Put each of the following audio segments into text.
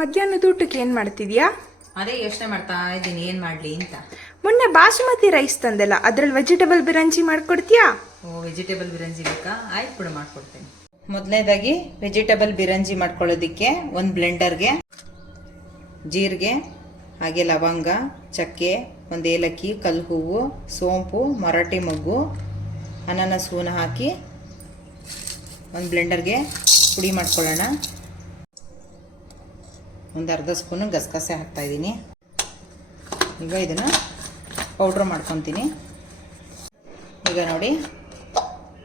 ಮಧ್ಯಾಹ್ನದ ಊಟಕ್ಕೆ ಏನು ಮಾಡ್ತಿದ್ಯಾ? ಅದೇ ಯೋಚನೆ ಮಾಡ್ತಾ ಇದ್ದೀನಿ ಏನು ಮಾಡಲಿ ಅಂತ. ಮೊನ್ನೆ ಬಾಸುಮತಿ ರೈಸ್ ತಂದೆಲ್ಲ, ಅದ್ರಲ್ಲಿ ವೆಜಿಟೇಬಲ್ ಬಿರಂಜಿ ಮಾಡ್ಕೊಡ್ತೀಯಾ? ಓ, ವೆಜಿಟೇಬಲ್ ಬಿರಂಜಿ ಬೇಕಾ? ಆಯ್ತು ಕೂಡ ಮಾಡ್ಕೊಡ್ತೇನೆ. ಮೊದಲನೇದಾಗಿ ವೆಜಿಟೇಬಲ್ ಬಿರಂಜಿ ಮಾಡ್ಕೊಳ್ಳೋದಕ್ಕೆ ಒಂದು ಬ್ಲೆಂಡರ್ಗೆ ಜೀರಿಗೆ, ಹಾಗೆ ಲವಂಗ, ಚಕ್ಕೆ, ಒಂದು ಏಲಕ್ಕಿ, ಕಲ್ಲು ಹೂವು, ಸೋಂಪು, ಮರಾಠಿ ಮೊಗ್ಗು, ಅನಾನಸ್ ಹೂನ ಹಾಕಿ ಒಂದು ಬ್ಲೆಂಡರ್ಗೆ ಪುಡಿ ಮಾಡ್ಕೊಳ್ಳೋಣ. ಒಂದು ಅರ್ಧ ಸ್ಪೂನು ಗಸಗಸೆ ಹಾಕ್ತಾಯಿದ್ದೀನಿ. ಈಗ ಇದನ್ನು ಪೌಡ್ರ್ ಮಾಡ್ಕೊತೀನಿ. ಈಗ ನೋಡಿ,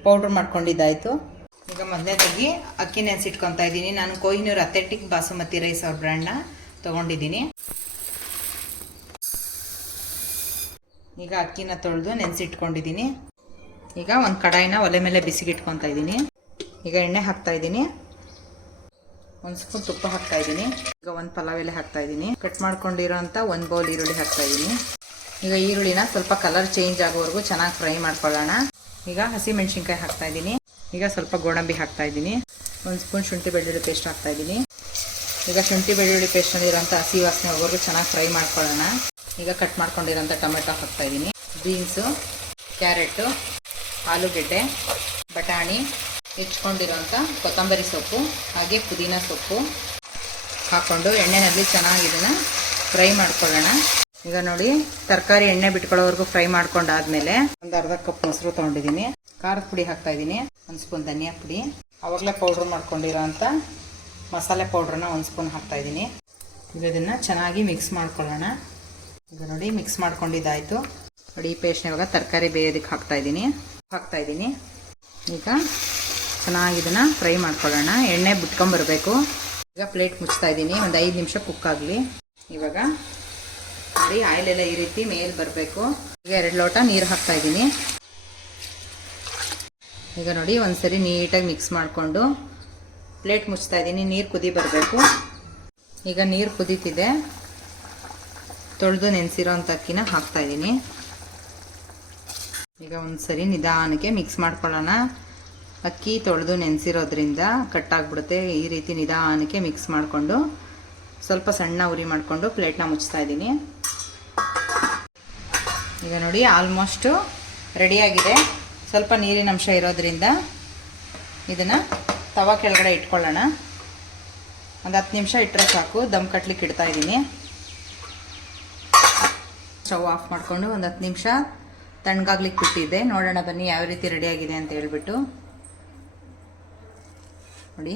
ಪೌಡ್ರ್ ಮಾಡ್ಕೊಂಡಿದ್ದಾಯಿತು. ಈಗ ಮೊದಲನೇದಾಗಿ ಅಕ್ಕಿ ನೆನೆಸಿಟ್ಕೊತಾ ಇದ್ದೀನಿ. ನಾನು ಕೊಹಿನೂರ್ ಅಥೆಂಟಿಕ್ ಬಾಸುಮತಿ ರೈಸ್ ಅವ್ರ ಬ್ರ್ಯಾಂಡ್ನ ತೊಗೊಂಡಿದ್ದೀನಿ. ಈಗ ಅಕ್ಕಿನ ತೊಳೆದು ನೆನೆಸಿಟ್ಕೊಂಡಿದ್ದೀನಿ. ಈಗ ಒಂದು ಕಡಾಯಿನ ಒಲೆ ಮೇಲೆ ಬಿಸಿಗಿಟ್ಕೊತಾ ಇದ್ದೀನಿ. ಈಗ ಎಣ್ಣೆ ಹಾಕ್ತಾಯಿದ್ದೀನಿ. ಒಂದು ಸ್ಪೂನ್ ತುಪ್ಪ ಹಾಕ್ತಾಯಿದ್ದೀನಿ. ಈಗ ಒಂದು ಪಲಾವ್ ಎಲೆ ಹಾಕ್ತಾಯಿದ್ದೀನಿ. ಕಟ್ ಮಾಡ್ಕೊಂಡಿರೋ ಅಂಥ ಒಂದು ಬೌಲ್ ಈರುಳ್ಳಿ ಹಾಕ್ತಾಯಿದ್ದೀನಿ. ಈಗ ಈರುಳ್ಳಿನ ಸ್ವಲ್ಪ ಕಲರ್ ಚೇಂಜ್ ಆಗೋವರೆಗೂ ಚೆನ್ನಾಗಿ ಫ್ರೈ ಮಾಡ್ಕೊಳ್ಳೋಣ. ಈಗ ಹಸಿಮೆಣ್ಸಿನ್ಕಾಯಿ ಹಾಕ್ತಾಯಿದ್ದೀನಿ. ಈಗ ಸ್ವಲ್ಪ ಗೋಡಂಬಿ ಹಾಕ್ತಾಯಿದ್ದೀನಿ. ಒಂದು ಸ್ಪೂನ್ ಶುಂಠಿ ಬೆಳ್ಳುಳ್ಳಿ ಪೇಸ್ಟ್ ಹಾಕ್ತಾಯಿದ್ದೀನಿ. ಈಗ ಶುಂಠಿ ಬೆಳ್ಳುಳ್ಳಿ ಪೇಸ್ಟಲ್ಲಿರೋಂಥ ಹಸಿ ವಾಸನೆ ಹೋಗೋವರೆಗೂ ಚೆನ್ನಾಗಿ ಫ್ರೈ ಮಾಡ್ಕೊಳ್ಳೋಣ. ಈಗ ಕಟ್ ಮಾಡ್ಕೊಂಡಿರೋಂಥ ಟೊಮೆಟೊ ಹಾಕ್ತಾಯಿದ್ದೀನಿ. ಬೀನ್ಸು, ಕ್ಯಾರೆಟು, ಆಲೂಗೆಡ್ಡೆ, ಬಟಾಣಿ, ಹೆಚ್ಕೊಂಡಿರೋಂಥ ಕೊತ್ತಂಬರಿ ಸೊಪ್ಪು, ಹಾಗೆ ಪುದೀನ ಸೊಪ್ಪು ಹಾಕ್ಕೊಂಡು ಎಣ್ಣೆಯಲ್ಲಿ ಚೆನ್ನಾಗಿ ಇದನ್ನು ಫ್ರೈ ಮಾಡ್ಕೊಳ್ಳೋಣ. ಈಗ ನೋಡಿ, ತರಕಾರಿ ಎಣ್ಣೆ ಬಿಟ್ಕೊಳ್ಳೋವರೆಗೂ ಫ್ರೈ ಮಾಡ್ಕೊಂಡಾದ್ಮೇಲೆ ಒಂದು ಅರ್ಧ ಕಪ್ ಮೊಸರು ತೊಗೊಂಡಿದ್ದೀನಿ. ಖಾರದ ಪುಡಿ ಹಾಕ್ತಾಯಿದ್ದೀನಿ. ಒಂದು ಸ್ಪೂನ್ ಧನಿಯಾ ಪುಡಿ, ಆವಾಗಲೇ ಪೌಡ್ರ್ ಮಾಡ್ಕೊಂಡಿರೋ ಅಂಥ ಮಸಾಲೆ ಪೌಡ್ರನ್ನ ಒಂದು ಸ್ಪೂನ್ ಹಾಕ್ತಾಯಿದ್ದೀನಿ. ಈಗ ಇದನ್ನು ಚೆನ್ನಾಗಿ ಮಿಕ್ಸ್ ಮಾಡ್ಕೊಳ್ಳೋಣ. ಈಗ ನೋಡಿ, ಮಿಕ್ಸ್ ಮಾಡ್ಕೊಂಡಿದ್ದಾಯಿತು. ನೋಡಿ, ಈ ಪೇಸ್ಟ್ನ ಇವಾಗ ತರಕಾರಿ ಬೇಯೋದಕ್ಕೆ ಹಾಕ್ತಾಯಿದ್ದೀನಿ. ಈಗ ಚೆನ್ನಾಗಿ ಇದನ್ನು ಫ್ರೈ ಮಾಡ್ಕೊಳ್ಳೋಣ. ಎಣ್ಣೆ ಬಿಟ್ಕೊಂಬರ್ಬೇಕು. ಈಗ ಪ್ಲೇಟ್ ಮುಚ್ತಾಯಿದ್ದೀನಿ. ಒಂದು 5 ನಿಮಿಷ ಕುಕ್ ಆಗಲಿ. ಇವಾಗ ನೋಡಿ, ಆಯಿಲೆಲ್ಲ ಈ ರೀತಿ ಮೇಲೆ ಬರಬೇಕು. ಈಗ 2 ಲೋಟ ನೀರು ಹಾಕ್ತಾಯಿದ್ದೀನಿ. ಈಗ ನೋಡಿ, ಒಂದ್ಸರಿ ನೀಟಾಗಿ ಮಿಕ್ಸ್ ಮಾಡಿಕೊಂಡು ಪ್ಲೇಟ್ ಮುಚ್ತಾಯಿದ್ದೀನಿ. ನೀರು ಕುದಿ ಬರಬೇಕು. ಈಗ ನೀರು ಕುದೀತಿದೆ. ತೊಳೆದು ನೆನೆಸಿರೋ ಅಂಥ ಅಕ್ಕಿನ ಹಾಕ್ತಾಯಿದ್ದೀನಿ. ಈಗ ಒಂದ್ಸರಿ ನಿಧಾನಕ್ಕೆ ಮಿಕ್ಸ್ ಮಾಡ್ಕೊಳ್ಳೋಣ. ಅಕ್ಕಿ ತೊಳೆದು ನೆನೆಸಿರೋದ್ರಿಂದ ಕಟ್ಟಾಗ್ಬಿಡುತ್ತೆ. ಈ ರೀತಿ ನಿಧಾನಕ್ಕೆ ಮಿಕ್ಸ್ ಮಾಡಿಕೊಂಡು ಸ್ವಲ್ಪ ಸಣ್ಣ ಉರಿ ಮಾಡಿಕೊಂಡು ಪ್ಲೇಟ್ನ ಮುಚ್ತಾ ಇದ್ದೀನಿ. ಈಗ ನೋಡಿ, ಆಲ್ಮೋಸ್ಟು ರೆಡಿಯಾಗಿದೆ. ಸ್ವಲ್ಪ ನೀರಿನ ಅಂಶ ಇರೋದ್ರಿಂದ ಇದನ್ನು ತವಾ ಕೆಳಗಡೆ ಇಟ್ಕೊಳ್ಳೋಣ. ಒಂದು 10 ನಿಮಿಷ ಇಟ್ಟರೆ ಸಾಕು. ದಮ್ ಕಟ್ಲಿಕ್ಕೆ ಇಡ್ತಾ ಇದ್ದೀನಿ. ಸ್ಟವ್ ಆಫ್ ಮಾಡಿಕೊಂಡು ಒಂದು 10 ನಿಮಿಷ ತಣ್ಣಗಾಗ್ಲಿಕ್ಕೆ ಬಿಟ್ಟಿದ್ದೆ. ನೋಡೋಣ ಬನ್ನಿ ಯಾವ ರೀತಿ ರೆಡಿಯಾಗಿದೆ ಅಂತ ಹೇಳ್ಬಿಟ್ಟು. ನೋಡಿ,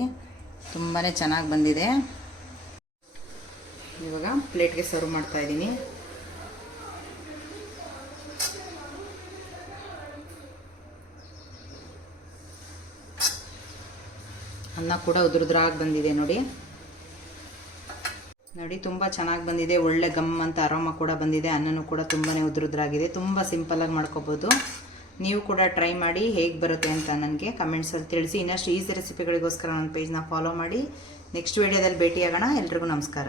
ತುಂಬಾ ಚೆನ್ನಾಗಿ ಬಂದಿದೆ. ಇವಾಗ ಪ್ಲೇಟ್ಗೆ ಸರ್ವ್ ಮಾಡ್ತಾ ಇದ್ದೀನಿ. ಅನ್ನ ಕೂಡ ಉದುರುದ್ರಾಗಿ ಬಂದಿದೆ. ನೋಡಿ, ತುಂಬ ಚೆನ್ನಾಗಿ ಬಂದಿದೆ. ಒಳ್ಳೆ ಗಮ್ ಅಂತ ಅರೋಮ ಕೂಡ ಬಂದಿದೆ. ಅನ್ನನೂ ಕೂಡ ತುಂಬಾ ಉದುರುದ್ರಾಗಿದೆ. ತುಂಬ ಸಿಂಪಲ್ಲಾಗಿ ಮಾಡ್ಕೋಬೋದು. ನೀವು ಕೂಡ ಟ್ರೈ ಮಾಡಿ ಹೇಗೆ ಬರುತ್ತೆ ಅಂತ ನನಗೆ ಕಮೆಂಟ್ಸಲ್ಲಿ ತಿಳಿಸಿ. ಇನ್ನಷ್ಟು ಈಸಿ ರೆಸಿಪಿಗಳಿಗೋಸ್ಕರ ನನ್ನ ಪೇಜ್ನ ಫಾಲೋ ಮಾಡಿ. ನೆಕ್ಸ್ಟ್ ವೀಡಿಯೋದಲ್ಲಿ ಭೇಟಿಯಾಗೋಣ. ಎಲ್ರಿಗೂ ನಮಸ್ಕಾರ.